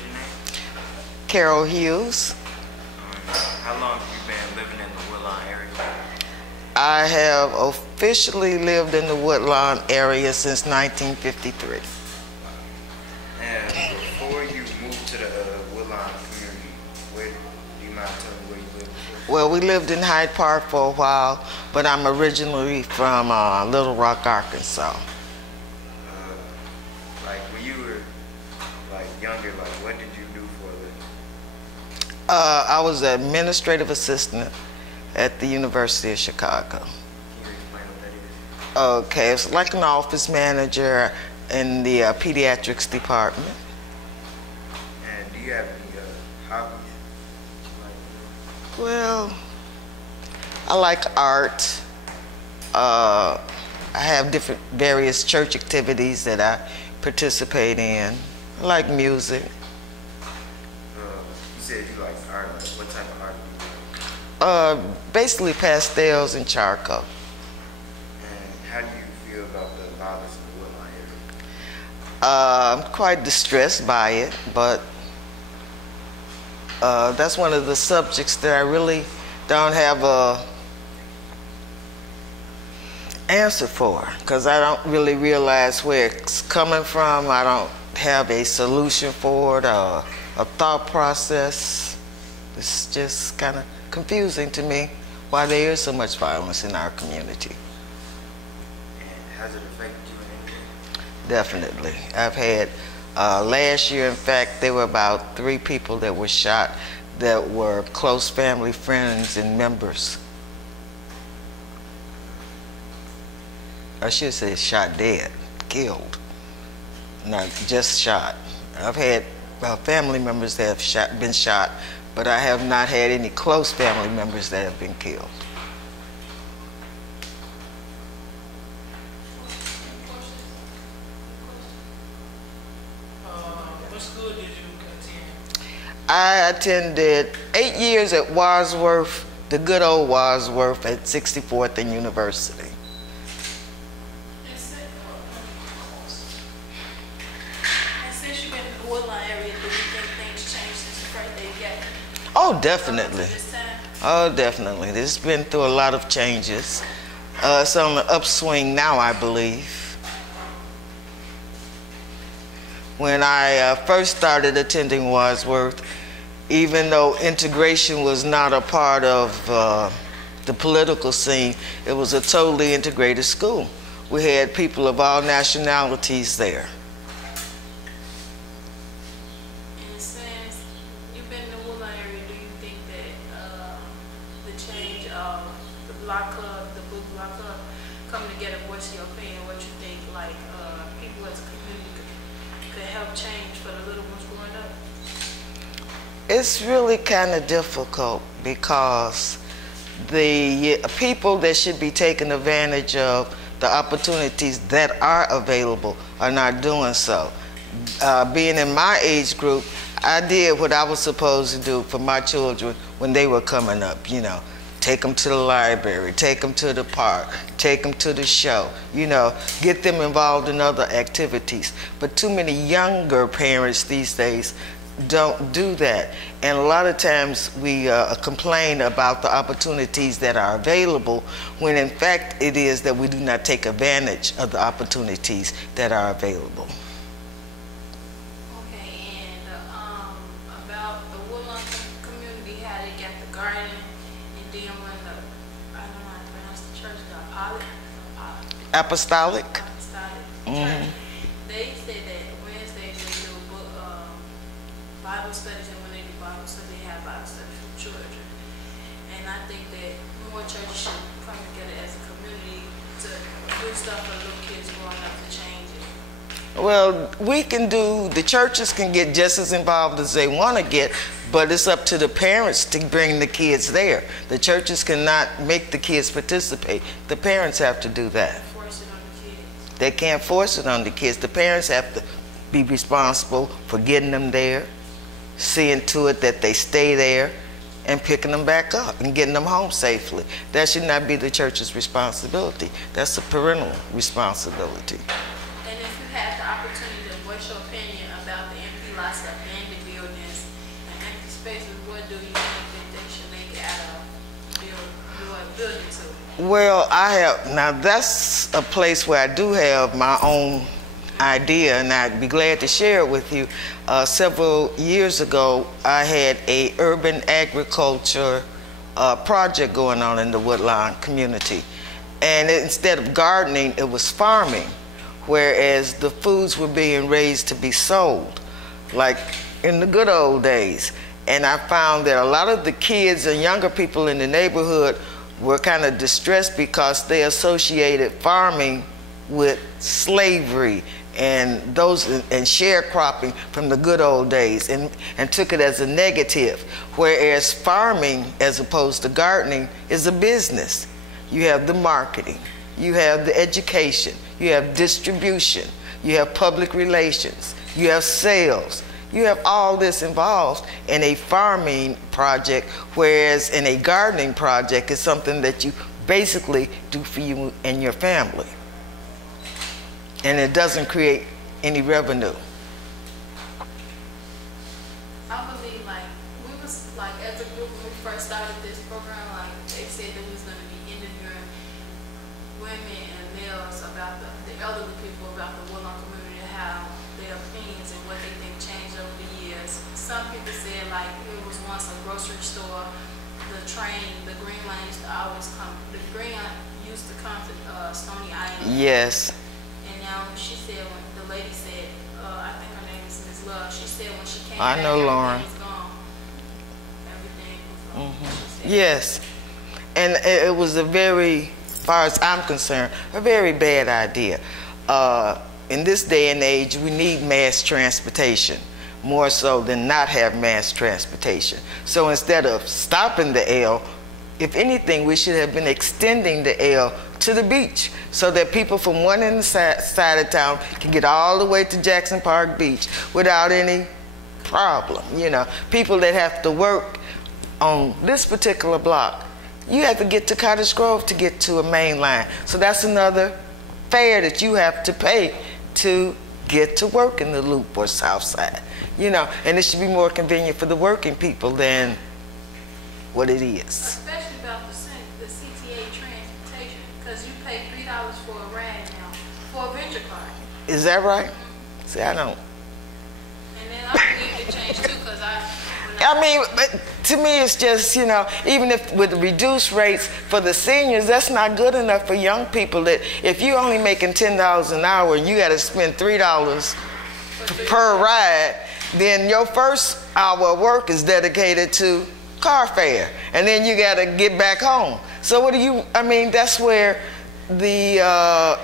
is your name? Carol Hughes. How long have you been living in the Woodlawn area? I have officially lived in the Woodlawn area since 1953. And before you moved to the Woodlawn community, do you mind telling me where you lived before? Well, we lived in Hyde Park for a while, but I'm originally from Little Rock, Arkansas. Like when you were like younger, like what did you do for a living? I was an administrative assistant at the University of Chicago. Can you explain what that is? Okay, it's like an office manager in the pediatrics department. And do you have any hobbies? Well, I like art. I have various church activities that I participate in. I like music. You said you like art. Like what type of art do you like? Basically pastels and charcoal. And how do you feel about the violence in the Woodlawn area? I'm quite distressed by it, but that's one of the subjects that I really don't have a answer for, because I don't really realize where it's coming from. I don't have a solution for it or a thought process. It's just kind of confusing to me why there is so much violence in our community. And has it affected you in any way? Definitely. I've had, last year, in fact, there were about 3 people that were shot that were close family friends and members. I should say shot dead, killed, not just shot. I've had family members that have been shot, but I have not had any close family members that have been killed. What school did you attend? I attended 8 years at Wadsworth, the good old Wadsworth at 64th and University. And since you've been in the Woodlawn area, do you think things changed since the first day you got here? Oh, definitely. This time? Oh, definitely. It's been through a lot of changes. It's on the upswing now, I believe. When I first started attending Wadsworth, even though integration was not a part of the political scene, it was a totally integrated school. We had people of all nationalities there. And since you've been in the Woodlawn area, do you think that the change of the block club, the book block club, coming together, voicing your opinion, what you think, like people as a community could help change for the little ones growing up? It's really kind of difficult because the people that should be taking advantage of the opportunities that are available are not doing so. Being in my age group, I did what I was supposed to do for my children when they were coming up, you know. Take them to the library, take them to the park, take them to the show, you know, get them involved in other activities. But too many younger parents these days don't do that. And a lot of times we complain about the opportunities that are available when in fact it is that we do not take advantage of the opportunities that are available. Okay, and about the Woodlawn community, how they got the garden, and then when the, I don't know how to pronounce the church, the Apostolic? Apostolic Church, they said that Wednesdays they do Bible studies, and when they do Bible studies, they have Bible studies for children. And I think that more churches should come together as a community to do stuff for little kids growing up to change it. Well, the churches can get just as involved as they want to get, but it's up to the parents to bring the kids there. The churches cannot make the kids participate. The parents have to do that. Force it on the kids. They can't force it on the kids. The parents have to be responsible for getting them there, seeing to it that they stay there, and picking them back up and getting them home safely. That should not be the church's responsibility. That's a parental responsibility. And if you have the opportunity to voice your opinion about the empty lots of abandoned buildings and empty spaces, what do you think that they should make out of building to? Well, now that's a place where I do have my own idea, and I'd be glad to share it with you. Several years ago, I had a urban agriculture project going on in the Woodlawn community. And instead of gardening, it was farming, whereas the foods were being raised to be sold, like in the good old days. And I found that a lot of the kids and younger people in the neighborhood were kind of distressed because they associated farming with slavery and sharecropping from the good old days, and took it as a negative, whereas farming, as opposed to gardening, is a business. You have the marketing, you have the education, you have distribution, you have public relations, you have sales. You have all this involved in a farming project, whereas in a gardening project is something that you basically do for you and your family. And it doesn't create any revenue. I believe, like, we was, like, as a group, when we first started this program, like, they said that we was going to be interviewing women and males about the elderly people about the Woodlawn community, how their opinions and what they think changed over the years. Some people said, like, it was once a grocery store, the Green Line used to always come, the Green Line used to come to Stony Island. Yes. She said, when the lady said, I think her name is Ms. Love, she said when she came I back, know Lauren. everything was gone. Everything was gone. Yes. And it was a very, as far as I'm concerned, a very bad idea. In this day and age, we need mass transportation, more so than not have mass transportation. So instead of stopping the L, if anything, we should have been extending the L to the beach so that people from one end of the side of town can get all the way to Jackson Park Beach without any problem. You know, people that have to work on this particular block, you have to get to Cottage Grove to get to a main line. So that's another fare that you have to pay to get to work in the Loop or South Side. You know, and it should be more convenient for the working people than what it is. Especially about the CTA transportation, because you pay $3 for a ride now for a venture card. Is that right? See, I don't. And then I believe it changed too, because I mean, but to me, it's just, you know, even if with reduced rates for the seniors, that's not good enough for young people. That if you're only making $10 an hour and you got to spend $3 per ride, then your first hour of work is dedicated to car fare, and then you got to get back home. So what do you, I mean, that's where the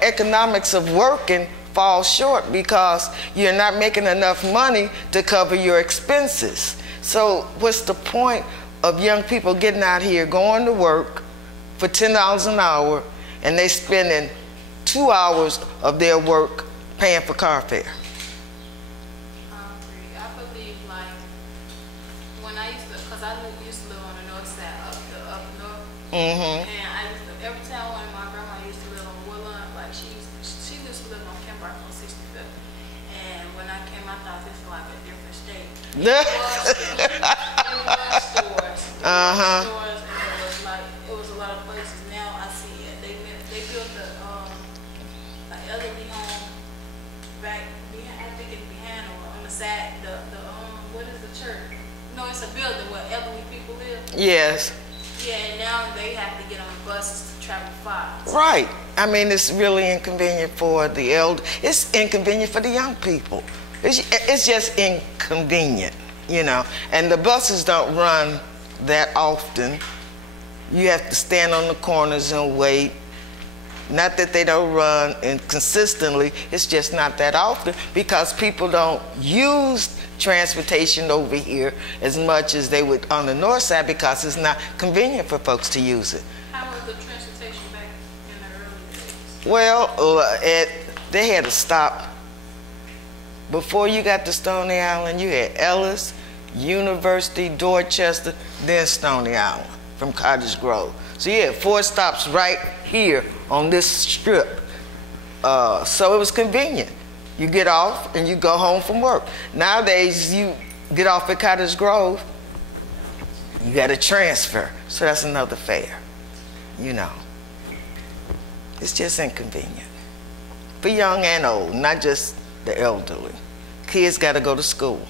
economics of working fall short, because you're not making enough money to cover your expenses. So what's the point of young people getting out here, going to work for $10 an hour, and they spending 2 hours of their work paying for car fare? And I used to, every time when my grandma used to live on Woodlawn, like she used to live on Kembar on 65th. And when I came, I thought this was like a different state. It was stores. Stores, and it was a lot of places. Now I see it. They built an elderly home back behind, I think it's behind on the side, what is the church? No, it's a building where elderly people live. Yes. Yeah, and now they have to get on buses to travel far. Right. I mean, it's really inconvenient for the elder. It's inconvenient for the young people. It's just inconvenient, you know. And the buses don't run that often. You have to stand on the corners and wait. Not that they don't run consistently, it's just not that often, because people don't use transportation over here as much as they would on the north side, because it's not convenient for folks to use it. How was the transportation back in the early days? Well, they had a stop. Before you got to Stony Island, you had Ellis, University, Dorchester, then Stony Island from Cottage Grove. So you had 4 stops right here on this strip. So it was convenient. You get off and you go home from work. Nowadays, you get off at Cottage Grove, you got to transfer. So that's another fare, you know. It's just inconvenient. For young and old, not just the elderly. Kids got to go to school.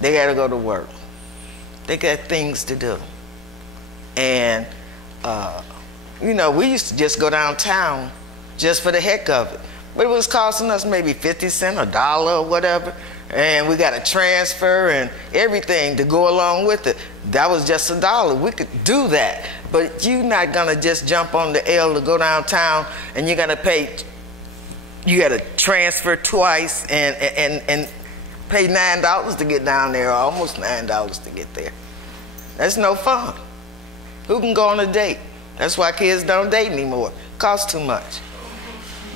They got to go to work. They got things to do. And, you know, we used to just go downtown just for the heck of it. But it was costing us maybe 50 cents, $1 or whatever. And we got to transfer and everything to go along with it. That was just $1. We could do that. But you're not going to just jump on the L to go downtown and you're going to pay, you got to transfer twice and pay $9 to get down there, or almost $9 to get there. That's no fun. Who can go on a date? That's why kids don't date anymore. Costs too much.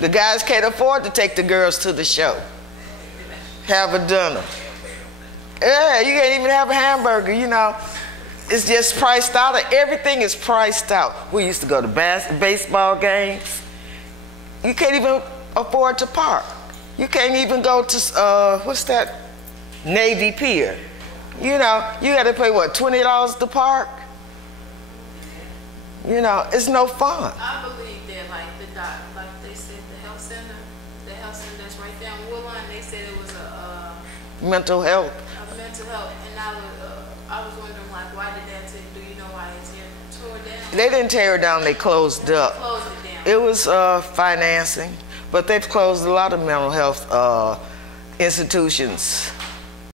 The guys can't afford to take the girls to the show. Have a dinner. Yeah, you can't even have a hamburger, you know. It's just priced out. Everything is priced out. We used to go to baseball games. You can't even afford to park. You can't even go to, what's that? Navy Pier. You know, you got to pay, what, $20 to park? You know, it's no fun. I believe that, like they said, the health center that's right there in Woodlawn, they said it was a mental health. A mental health, and I was wondering, like, why did that take? Do you know why it's here tore down? They didn't tear it down. They closed up. Closed it down. It was financing, but they've closed a lot of mental health institutions